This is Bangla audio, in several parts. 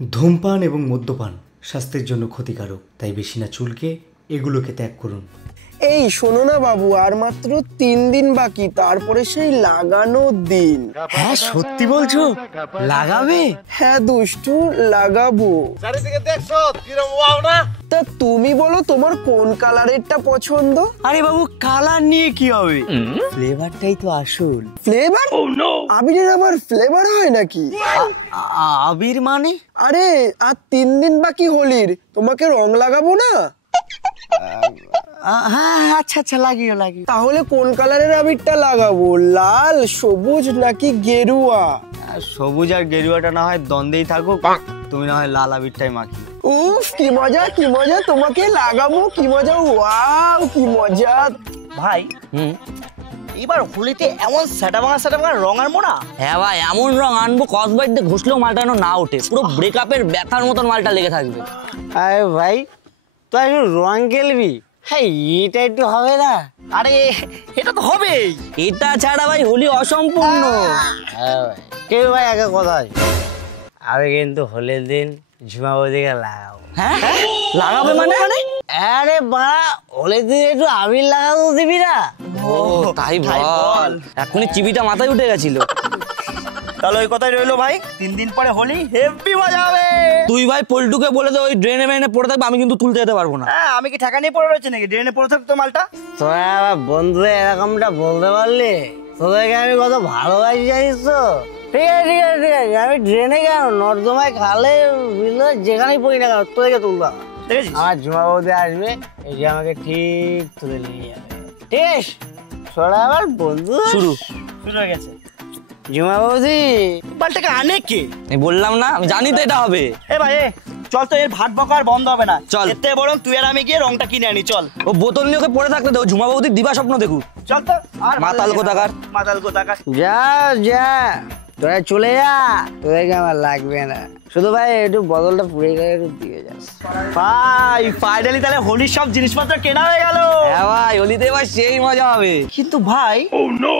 ধূমপান এবং মদ্যপান স্বাস্থ্যের জন্য ক্ষতিকারক, তাই বেশি না চুলকে এগুলোকে ত্যাগ করুন। এই শোনো না বাবু, আর মাত্র 3 দিন বাকি, তারপরে সেই লাগানোর দিন। হ্যাঁ সত্যি বলছো? লাগাবে? হ্যাঁ দুষ্টু, লাগাবো। চারিদিকে দেখছো কিরকম ওয়াও না? তা তুমি বলো তোমার কোন কালারেরটা পছন্দ? আরে বাবু কালার নিয়ে কি হবে, ফ্লেভারটাই তো আসল। ফ্লেভার? আবিরের আবার ফ্লেভার হয় নাকি? আবির মানে? আরে আর 3 দিন বাকি হোলির, তোমাকে রং লাগাবো না? হ্যাঁ আচ্ছা আচ্ছা লাগিও। তাহলে কোন কালারের আবিরটা লাগাবো, লাল, সবুজ নাকি গেরুয়া? সবুজ আর গেরুয়াটা না হয় দ্বন্দ্বেই থাকুক, তুমি না হয় লাল আবিরটাই মাখি। উফ কি মজা, তোমাকে লাগাবো, কি মজা, ওয়াও কি মজা। ভাই এবার হোলিতে এমন সেটা ভাঙা রং আনবো না? হ্যাঁ ভাই এমন রং আনবো কসবাইট দিয়ে ঘষলেও মালটা না ওঠে, পুরো ব্রেকআপের ব্যথার মতন মালটা লেগে থাকবে। আরে ভাই তুই একটু রং খেলবি, হ্যাঁ এটা একটু হবে না? আরে এটা তো হবেই, এটা ছাড়া ভাই হোলি অসম্পূর্ণ। হ্যাঁ ভাই কেউ ভাই আগে কোথায়, আমি কিন্তু হোলির দিন ঝুমা বৌদিকে লাগাবো। হ্যাঁ লাগাবে মানে? আরে বাড়া হোলির দিন একটু আবির লাগাবো দিবি না? ও তাই বল, এখনই চিবিটা মাথায় উঠে গেছিল। তাহলে ওই কথাই রইলো ভাই, 3 দিন পরে হোলি, হেভি মজা হবে। তুই ভাই পল্টুকে বলে দে ওই ড্রেনে মেনে পড়ে থাকবে, আমি কিন্তু তুলতে যেতে পারবো না। হ্যাঁ আমি কি ঠাকা নিয়ে পড়ে রয়েছে নাকি, ড্রেনে পড়ে থাকতো মালটা। তোরা আবার বন্ধুরা এরকমটা বলতে পারলি, তোদেরকে আমি কত ভালোবাসি জানিস তো। ঠিক আছে আমি ড্রেনে কেন, নর্দমায়, খালে, বিলে, যেখানেই পড়ি না কেন তোদেরকে তুলবো। আমার ঝুমা বৌদি আসবে, এই যে আমাকে ঠিক তুলে নিয়ে যাবে। ঠিক আছে তোরা আবার বন্ধু শুরু হয়ে গেছে। ঝুমা বৌদি মালটাকে আনে কে? আমি বললাম না, আমি জানি তো এটা হবে। এ ভাই চল তো, এর ভাট বকা আর বন্ধ হবে না, চল। এতে বরং তুই আর আমি গিয়ে রংটা কিনে আনি, চল। ও বোতল নিয়ে ওকে পড়ে থাকতে দেও, ঝুমা বৌদির দিবা স্বপ্ন দেখুক। চল তো। আর মাতাল কোথাকার। যা তোরা চলে যা, তোদেরকে আমার লাগবে না। শুধু ভাই একটু বদলটা পুড়ে গেলে একটু দিয়ে যাস ভাই। ফাইনালি তাহলে হোলির সব জিনিসপত্র কেনা হয়ে গেল। হ্যাঁ ভাই হোলিতে এবার সেই মজা হবে। কিন্তু ভাই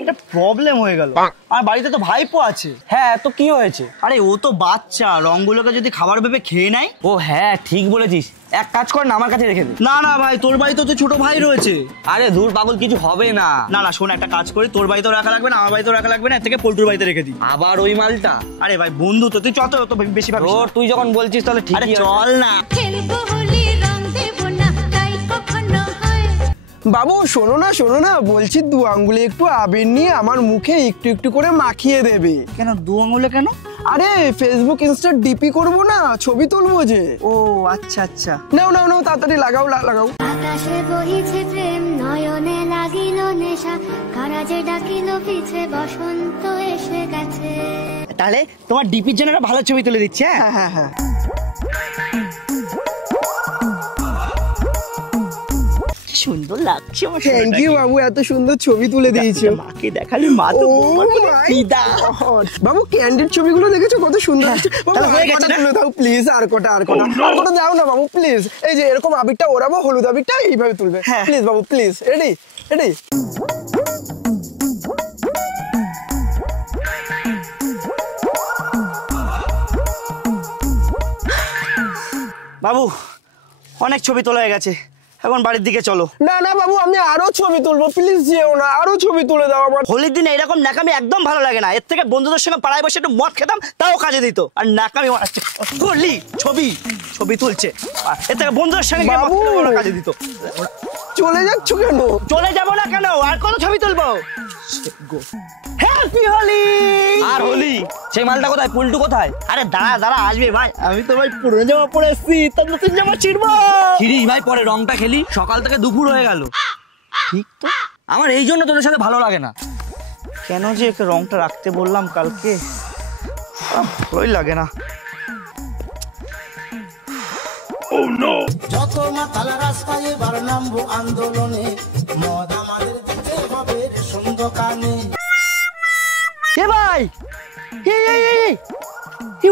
একটা প্রবলেম হয়ে গেল, আর বাড়িতে তো ভাইপো আছে। হ্যাঁ তো কি হয়েছে? আরে ও তো বাচ্চা, রংগুলোকে যদি খাবার ভেবে খেয়ে নেয়। ও হ্যাঁ ঠিক বলেছিস, এক কাজ কর না আমার কাছে রেখে দে। না ভাই, তোর বাড়িতে তো ছোট ভাই রয়েছে। আরে ধুর পাগল, কিছু হবে না। না শোন, একটা কাজ করি, তোর বাড়িতেও রাখা লাগবে না, আমার বাড়িতেও রাখা লাগবে না, এর থেকে পল্টুর বাড়িতে রেখে দিই। আবার ওই মালটা? আরে ভাই বন্ধু তো, তুই চত বেশি ভাবিস না। তুই যখন বলছিস তাহলে ঠিক আছে, চল না। বাবু শোনো না, বলছি 2 আঙ্গুলে একটু আবির নিয়ে আমার মুখে একটু একটু করে মাখিয়ে দেবে। কেন 2 আঙুলে কেন? আরে ফেসবুক ইনস্টা ডিপি করবো না, ছবি তুলবো যে। ও আচ্ছা। নাও তাড়াতাড়ি লাগাও। আকাশে বহিছে প্রেম, নয়নে লাগিল নেশা, কারাজে ডাকিল পিছে, বসন্ত এসে গেছে। তাহলে তোমার ডিপির জন্য একটা ভালো ছবি তুলে দিচ্ছি। হ্যাঁ সুন্দর লাগছে। থ্যাংক ইউ বাবু, এত সুন্দর ছবি তুলে দিয়েছো। মাকে দেখালি মা তো ফিদা। বাবু ক্যান্ডিড ছবিগুলো দেখেছো কত সুন্দর আসছে। তাহলে হয়ে গেছে না? দাও প্লিজ, আর কটা দাও না বাবু প্লিজ। এই যে এরকম আবিরটা ওরাবো, হলুদ আবিরটা এইভাবে তুলবে প্লিজ বাবু, প্লিজ। রেডি? বাবু অনেক ছবি তোলা হয়ে গেছে, এখন বাড়ির দিকে চলো। না বাবু, আমি আরো ছবি তুলবো, প্লিজ যেও না, আরো ছবি তুলে দাও আমার। হোলির দিনে এরকম ন্যাকামি একদম ভালো লাগে না, এর থেকে বন্ধুদের সঙ্গে পাড়ায় বসে একটু মদ খেতাম, তাও কাজে দিত। আর ন্যাকামি হোলি ছবি তুলছে, এর থেকে বন্ধুদের সঙ্গে কাজে দিত। চলে যাচ্ছ কেন? চলে যাবো না কেন, আর কত ছবি তুলবো। হ্যাপি হোলি। আর হোলি সেই মালটা কোথায়, পল্টু কোথায়? আরে দাঁড়া আসবে ভাই, আমি তো ভাই পুরনো জামা পরে এসছি, তার নতুন জামা ছিড়বো। ছিড়িস ভাই, পরে রংটা খেলি, সকাল থেকে দুপুর হয়ে গেল। ঠিক তো, আমার এই জন্য তোদের সাথে ভালো লাগে না। কেন যে একে রংটা রাখতে বললাম কালকে, ভালোই লাগে না। যত মাতাল রাস্তায় এবার নামবো আন্দোলনে, মদ আমাদের দিতে হবে সুন্দর কানে। এ ভাই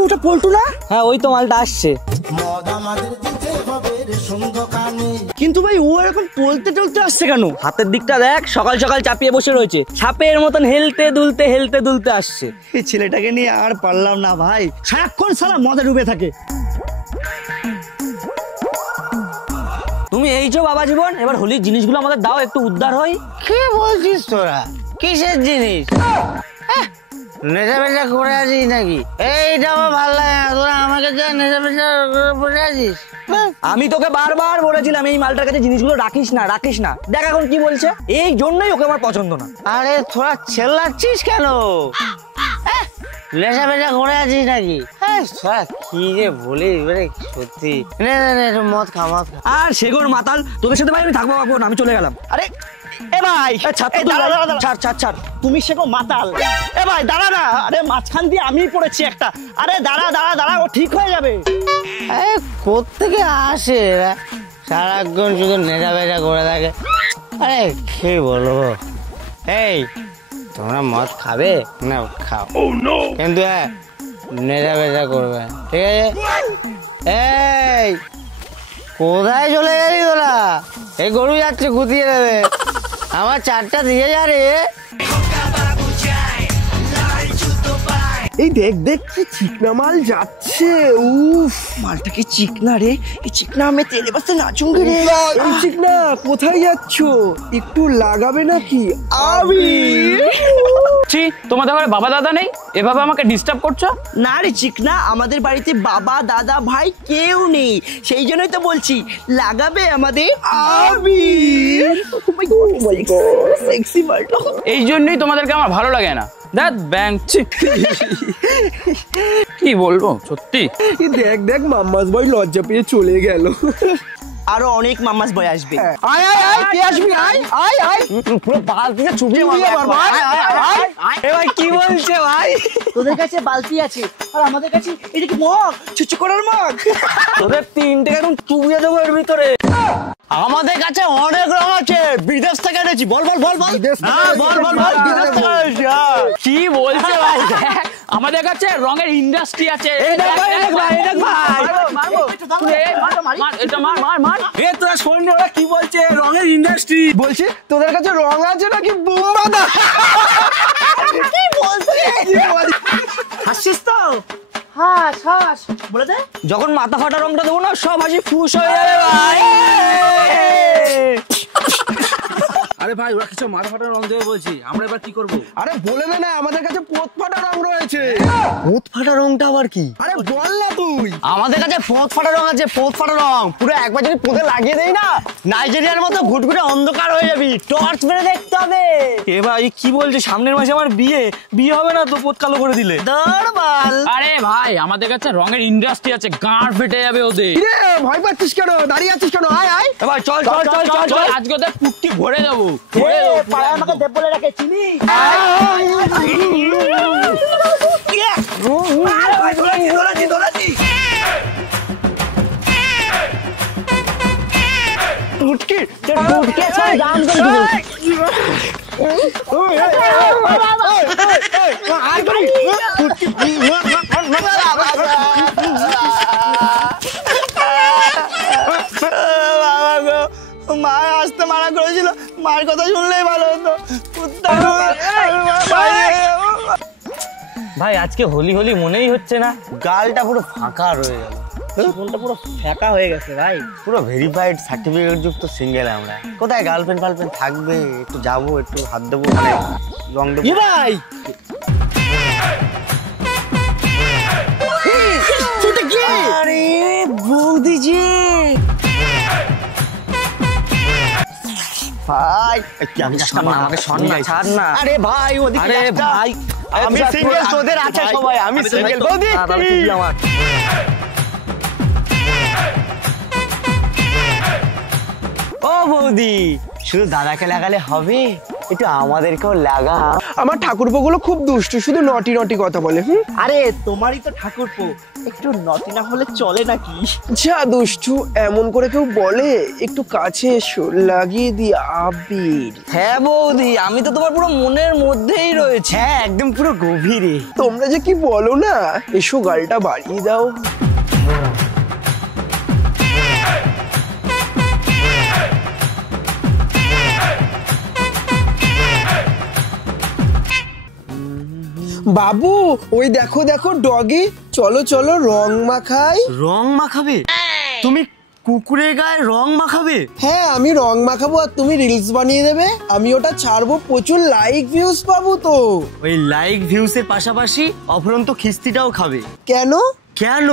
ওটা পল্টু না? হ্যাঁ ওই তো মালটা আসছে। মদ আমাদের দিতে হবে সুন্দর কানে। কিন্তু কিন্তু ভাই ও এরকম টলতে টলতে আসছে কেন? হাতের দিকটা দেখ, সকাল সকাল চাপিয়ে বসে রয়েছে, সাপের মতন হেলতে দুলতে আসছে। এই ছেলেটাকে নিয়ে আর পারলাম না ভাই, সারাক্ষণ সারা মজা ডুবে থাকে। তুমি এই যে বাবা জীবন, এবার হোলির জিনিসগুলো আমাদের দাও, একটু উদ্ধার হই। কি বলছিস তোরা? কিসের জিনিস? নেশা পেশা করে আছিস নাকি? এইটা আমার ভালো লাগে না, তোরা আমাকে যা নেশা পেশা করে আছিস। আমি তোকে বারবার বলেছিলাম এই মালটার কাছে জিনিসগুলো রাখিস না। দেখ এখন কি বলছে, এই জন্যই ওকে আমার পছন্দ না। আরে তোরা চেল্লাচ্ছিস কেন? নেশা পেশা করে আছিস নাকি? তোরা কি যে বলিস সত্যি। একটু মদ খা। আর সেগোর মাতাল, তোদের সাথে ভাই আমি থাকবো না, আমি চলে গেলাম। আরে এ ভাই ছাড়, তুমি সেগো মাতাল। এ ভাই দাঁড়া না, আরে মাঝখান দিয়ে আমি পড়েছি একটা। আরে দাঁড়া, ও ঠিক হয়ে যাবে। কোত্থেকে আসে এরা? সারাক্ষণ শুধু নেশা পেশা করে থাকে। আরে কি বলবো, এই তোমরা মদ খাবে না খাও, কিন্তু নেশা পেশা করবে, ঠিক আছে? এই কোথায় চলে গেলি তোরা? এই গরু যাচ্ছে, গুতিয়ে দেবে। আমার 4টা দিয়ে যা রে। এই দেখ কি চিকনা মাল যাচ্ছে। উফ, মালটা কি চিকনা রে? এই চিকনা আমি তেলে বাসে নাচুঙ্গি রে। এই চিকনা কোথায় যাচ্ছ? একটু লাগাবে নাকি? তোমাদের ঘরে বাবা দাদা নেই, এভাবে আমাকে ডিস্টার্ব করছো? না রে চিকনা, আমাদের বাড়িতে বাবা দাদা ভাই কেউ নেই, সেই জন্যই তো বলছি লাগাবে আমাদের আবির। সেক্সি মালটা। এই জন্যই তোমাদেরকে আমার ভালো লাগে না। দ্যাট ব্যাংক কি বলবো সত্যি। দেখ মাম্মাস বয় লজ্জা পেয়ে চলে গেল। আরো অনেক মামাস বয় আসবে। আয় কে আসবি? আয় পুরো বালতিতে চুবিয়ে মারবো। এ ভাই কি বলছে ভাই? তোদের কাছে বালতি আছে আর আমাদের কাছে এটা কি মগ, চুচু করার মগ। তোদের 3টে একদম চুবিয়ে দেবো এর ভিতরে। আমাদের কাছে অনেক রং আছে, বিদেশ থেকে এনেছি। বল বল বিদেশ থেকে এনেছি। কি বলছে ভাই? আমাদের কাছে রঙের ইন্ডাস্ট্রি আছে। তোরা শোন, ওরা কি বলছে, রঙের ইন্ডাস্ট্রি বলছি। তোদের কাছে রং আছে নাকি বোম্বাদা? কি বলছে? হাসিস তো? হাস বলে দে। যখন মাথা ফাটা রংটা দেবো না, সব হাসি ফুস হয়ে যাবে ভাই। আরে ভাই, ওরা কিছু মাথা ফাটা রং দেবে বলছি, আমরা এবার কি করবো? আরে বলে দে না, আমাদের কাছে পোত ফাটা রং রয়েছে। পোত ফাটা রংটা আবার কি? আরে বল না তুই। আমাদের কাছে পোত ফাটা রং আছে, পোত ফাটা রং। পুরো একবার যদি পোতে লাগিয়ে দেই না, নাইজেরিয়ার মতো ঘুটঘুটে অন্ধকার হয়ে যাবি। টর্চ মেরে দেখতে হবে। এ ভাই কি বলছে, সামনের মাসে আমার বিয়ে হবে না তো পোত কালো করে দিলে? দরবাল। আরে ভাই, আমাদের কাছে রঙের ইন্ডাস্ট্রি আছে, গাঁড় ফেটে যাবে ওদের। ভয় পাচ্ছিস কেন? দাঁড়িয়ে আছিস কেন? আয় এবার চল, আজকে ওদের পুটকি ভরে দেবো। পাড়ায় আমাকে দেব বলে রাখে, চিনি। মা আসতে মানা করেছিল, মার কথা শুনলেই ভালো হতো। ভাই আজকে হোলি মনেই হচ্ছে না। গালটা পুরো ফাঁকা রয়ে গেল, জীবনটা পুরো ফাঁকা হয়ে গেছে ভাই। পুরো ভেরিফাইড সার্টিফিকেট যুক্ত সিঙ্গেল আমরা। কোথায় গার্লফ্রেন্ড ফার্লফ্রেন্ড থাকবে? একটু যাবো, একটু হাত দেবো, মানে রং দেবো। ভাই আরে বৌদিজি, ভাই আমাকে ছাড় না। আরে ভাই ওদিকে আরে ভাই, আমি সিঙ্গেল, তোদের আছে সবাই, আমি সিঙ্গেল। বৌদি আমার ও বৌদি, শুধু দাদাকে লাগালে হবে, একটু আমাদেরকেও লাগা। আমার ঠাকুরপোগুলো খুব দুষ্টু, শুধু নটি কথা বলে। আরে তোমারই তো ঠাকুরপো, একটু নটি না হলে চলে নাকি? যা দুষ্টু, এমন করে কেউ বলে? একটু কাছে এসো, লাগিয়ে দি আবির। হ্যাঁ বৌদি, আমি তো তোমার পুরো মনের মধ্যেই রয়েছে। হ্যাঁ, একদম পুরো গভীরে। তোমরা যে কি বলো না, এসো গালটা বাড়িয়ে দাও। বাবু ওই দেখো দেখো ডগি, চলো চলো রং মাখাই। রং মাখাবে? তুমি কুকুরের গায়ে রং মাখাবে? হ্যাঁ আমি রং মাখাবো আর তুমি রিলস বানিয়ে দেবে, আমি ওটা ছাড়বো, প্রচুর লাইক ভিউজ পাবো তো। ওই লাইক ভিউসের পাশাপাশি অফুরন্ত খিস্তিটাও খাবে। কেন? কেন?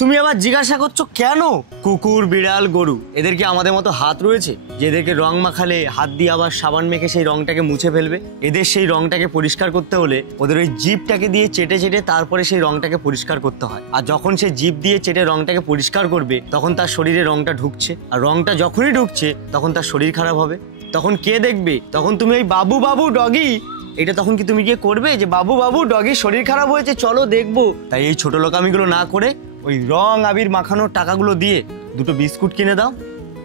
তুমি আবার জিজ্ঞাসা করছো কেন? কুকুর, বিড়াল, গরু এদের কি আমাদের মতো হাত রয়েছে যে এদেরকে রং মাখালে হাত দিয়ে আবার সাবান মেখে সেই রংটাকে মুছে ফেলবে? এদের সেই রংটাকে পরিষ্কার করতে হলে ওদের ওই জিভটাকে দিয়ে চেটে চেটে তারপরে সেই রংটাকে পরিষ্কার করতে হয়। আর যখন সে জিভ দিয়ে চেটে রংটাকে পরিষ্কার করবে তখন তার শরীরে রংটা ঢুকছে, আর রংটা যখনই ঢুকছে তখন তার শরীর খারাপ হবে। তখন কে দেখবে? তখন তুমি ওই বাবু বাবু ডগি, এটা তখন কি তুমি গিয়ে করবে যে বাবু বাবু ডগি শরীর খারাপ হয়েছে চলো দেখবো? তাই এই ছোট লোকামিগুলো না করে ওই রং আবির মাখানোর টাকাগুলো দিয়ে দুটো বিস্কুট কিনে দাও,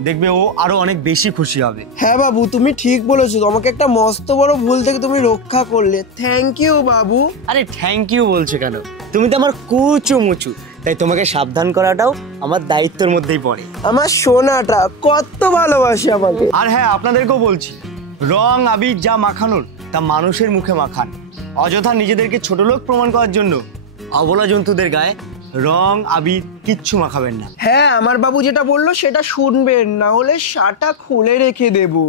দেখবে ও আরো অনেক বেশি খুশি হবে। হ্যাঁ বাবু তুমি ঠিক বলেছো, তোমাকে একটা মস্ত বড় ভুল থেকে তুমি রক্ষা করলে, থ্যাংক ইউ বাবু। আরে থ্যাংক ইউ বলছো কেন? তুমি তো আমার কুচু মুচু, তাই তোমাকে সাবধান করাটাও আমার দায়িত্বের মধ্যেই পড়ে। আমার সোনাটা কত ভালোবাসে আমাকে। আর হ্যাঁ আপনাদেরকেও বলছি, রং আবির যা মাখানোর তা মানুষের মুখে মাখান। অযথা নিজেদেরকে ছোট লোক প্রমাণ করার জন্য অবলা জন্তুদের গায়ে রং আবির কিচ্ছু মাখাবেন না। হ্যাঁ আমার বাবু যেটা বললো সেটা শুনবেন, না হলে শাটা খুলে রেখে দেবো।